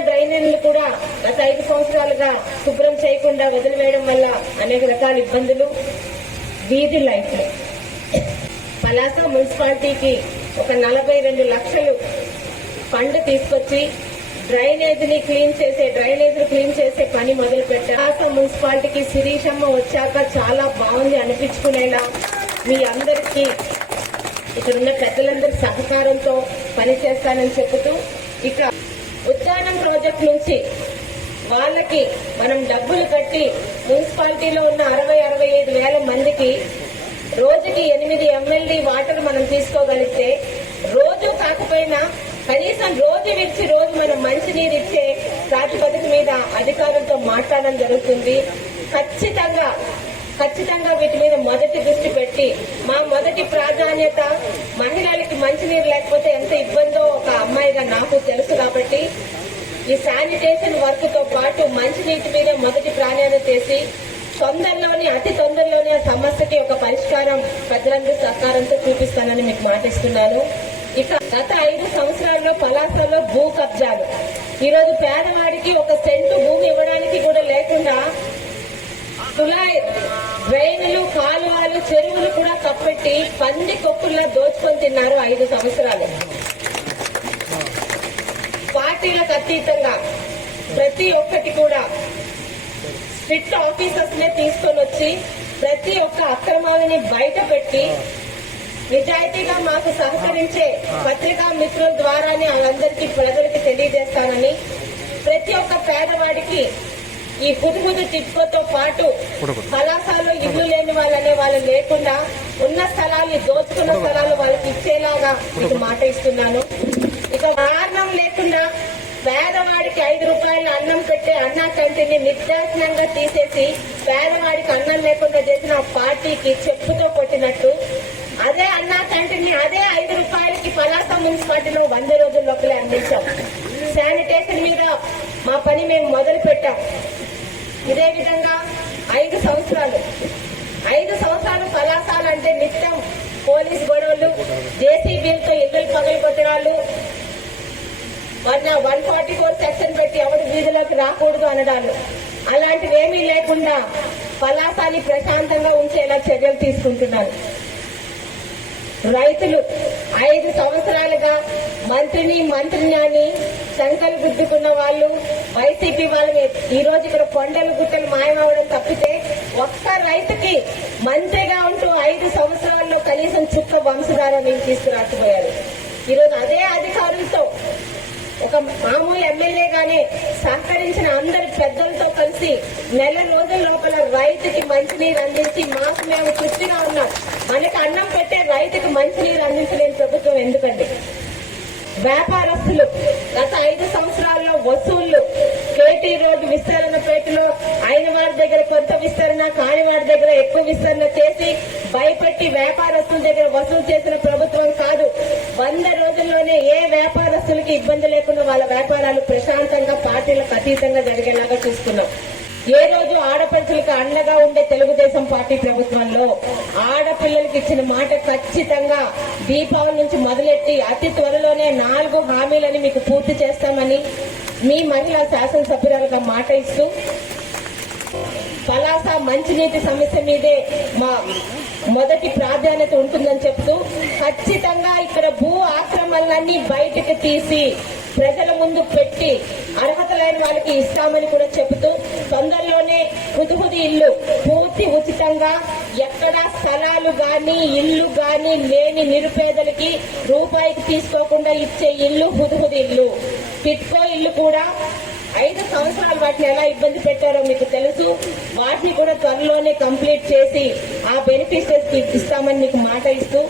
డ్రైనేజీలు కూడా గత ఐదు సంవత్సరాలుగా శుభ్రం చేయకుండా వదిలివేయడం వల్ల అనేక రకాల ఇబ్బందులు వీధి లైట్లు. పలాస మున్సిపాలిటీకి ఒక నలభై రెండు లక్షలు ఫండ్ తీసుకొచ్చి డ్రైనేజీని క్లీన్ చేసే డ్రైనేజీలు క్లీన్ చేసే పని మొదలు పెట్టారు. పలాస మున్సిపాలిటీకి శిరీషమ్మ వచ్చాక చాలా బాగుంది అనిపించుకునేలా మీ అందరికీ ఇక్కడ ఉన్న పెద్దలందరి సహకారంతో పనిచేస్తానని చెబుతూ ఇక ఉద్యానం ప్రాజెక్ట్ నుంచి వాళ్ళకి మనం డబ్బులు కట్టి మున్సిపాలిటీలో ఉన్న అరవై అరవై ఐదు వేల మందికి రోజుకి ఎనిమిది ఎమ్మెల్యే వాటర్ మనం తీసుకోగలిగితే రోజు కాకపోయినా కనీసం రోజు విడిచి రోజు మనం మంచినీరు ఇచ్చే ప్రాతిపదిక మీద అధికారులతో మాట్లాడడం జరుగుతుంది. ఖచ్చితంగా ఖచ్చితంగా వీటి మీద మొదటి దృష్టి పెట్టి మా మొదటి ప్రాధాన్యత మహిళలకి మంచినీరు లేకపోతే ఎంత ఇబ్బందో ఒక ఈ శానిటేషన్ వర్క్తో పాటు మంచినీటి మీద మొదటి ప్రాధాన్యత చేసి తొందరలోనే అతి తొందరలోనే ఆ సమస్యకి ఒక పరిష్కారం ప్రజలందరూ సహకారంతో చూపిస్తానని మీకు మాటిస్తున్నాను. ఇక గత ఐదు సంవత్సరాల్లో పలాసలో భూ కబ్జాలు. ఈరోజు పేదవాడికి ఒక సెంటు భూమి ఇవ్వడానికి కూడా లేకుండా తులాయి డ్రైన్లు కాలువలు చెరువులు కూడా కప్పెట్టి పంది కొక్కుల్లా దోచుకొని తిన్నారు ఐదు సంవత్సరాలు. పార్టీలకు అతీతంగా ప్రతి ఒక్కటి కూడా స్ట్రిక్ట్ ఆఫీసర్స్ నే తీసుకొని వచ్చి ప్రతి ఒక్క అక్రమాలని బయట పెట్టి నిజాయితీగా మాకు సహకరించే పత్రికా మిత్రుల ద్వారానే వాళ్ళందరికీ ప్రజలకి తెలియజేస్తానని ప్రతి ఒక్క పేదవాడికి ఈ పుదుగుదు టిట్కోతో పాటు కళాశాలలో ఇల్లు లేని వాళ్ళనే వాళ్ళు లేకుండా ఉన్న స్థలాలు దోచుకున్న స్థలాలు వాళ్ళకి ఇచ్చేలాగా మీకు మాట ఇస్తున్నాను. ఇక కారణం లేకుండా పేదవాడికి ఐదు రూపాయలు అన్నం పెట్టే అన్నా కంటిని నిర్దాక్షిణంగా తీసేసి పేదవాడికి అన్నం లేకుండా చేసిన పార్టీకి చెప్పుతో కొట్టినట్టు అదే అన్నా కంటిని అదే ఐదు రూపాయలకి పలాస మున్సిపాలిటీలో వంద రోజుల లోపలే అందించాం. శానిటేషన్ మీద మా పని మేము మొదలు పెట్టాం. ఇదే విధంగా ఐదు సంవత్సరాలు ఐదు సంవత్సరాలు పలాసాలు అంటే నిత్యం పోలీస్ గొడవలు జేసీబీలతో ఇల్లు పగలు కొట్టడాలు one one forty four section పెట్టి ఎవరు వీధిలోకి రాకూడదు అనడాలు అలాంటివి ఏమీ లేకుండా పలాసాని ప్రశాంతంగా ఉంచేలా చర్యలు తీసుకుంటున్నారు. రైతులు ఐదు సంవత్సరాలుగా మంత్రిని మంత్రిని అని శంకలు గుద్దుకున్న వాళ్ళు వైసీపీ వాళ్ళని ఈ రోజు ఇక్కడ కొండలు గుట్టలు మాయమవడం తప్పితే ఒక్క రైతుకి మంత్రిగా ఉంటూ ఐదు సంవత్సరాల్లో కనీసం చుక్క వంశధారాన్ని తీసుకురాకపోయారు. ఈరోజు అదే అధికారులతో ఒక మామూలు ఎమ్మెల్యేగానే సహకరించిన అందరి పెద్దలతో కలిసి నెల రోజుల లోపల రైతుకి మంచినీరు అందించి మాకు మేము తృప్తిగా ఉన్నాం. మనకి అన్నం పెట్టే రైతుకి మంచినీరు అందించలేని ప్రభుత్వం ఎందుకండి? వ్యాపారస్తులు గత ఐదు సంవత్సరాల్లో వసూళ్ళు కేటీ రోడ్డు విస్తరణ పేటలో అయిన వారి దగ్గర కొంత విస్తరణ కాని వారి దగ్గర ఎక్కువ విస్తరణ చేసి భయపెట్టి వ్యాపారస్తుల దగ్గర వసూలు చేసిన రోజుల్లోనే ఏ వ్యాపారస్తులకి ఇబ్బంది లేకుండా వాళ్ళ వ్యాపారాలు ప్రశాంతంగా పార్టీలకు అతీతంగా జరిగేలాగా చూసుకున్నాం ఏ రోజు ఆడపడుచులకు అండగా ఉండే తెలుగుదేశం పార్టీ ప్రభుత్వంలో ఆడపిల్లలకి ఇచ్చిన మాట ఖచ్చితంగా దీపావళి నుంచి మొదలెట్టి అతి త్వరలోనే నాలుగు హామీలని మీకు పూర్తి చేస్తామని మీ మహిళా శాసనసభ్యురాలుగా మాట ఇస్తూ పలాస మంచినీటి సమస్య మీదే మా మొదటి ప్రాధాన్యత ఉంటుందని చెప్తూ ఖచ్చితంగా ఇక్కడ భూ ఆక్రమణలన్నీ బయటకు తీసి ప్రజల ముందు పెట్టి అర్హత లేని వాళ్ళకి ఇస్తామని కూడా చెబుతూ తొందరలోనే హుదుహుది ఇల్లు పూర్తి ఉచితంగా ఎక్కడ స్థలాలు గాని ఇల్లు గాని లేని నిరుపేదలకి రూపాయికి తీసుకోకుండా ఇచ్చే ఇల్లు హుదుహుది ఇల్లు. టిట్కో ఇల్లు కూడా ఐదు సంవత్సరాలు వాటిని ఎలా ఇబ్బంది పెట్టారో మీకు తెలుసు. వాటిని కూడా త్వరలోనే కంప్లీట్ చేసి ఆ బెనిఫిషియర్స్కి ఇస్తామని మీకు మాట ఇస్తూ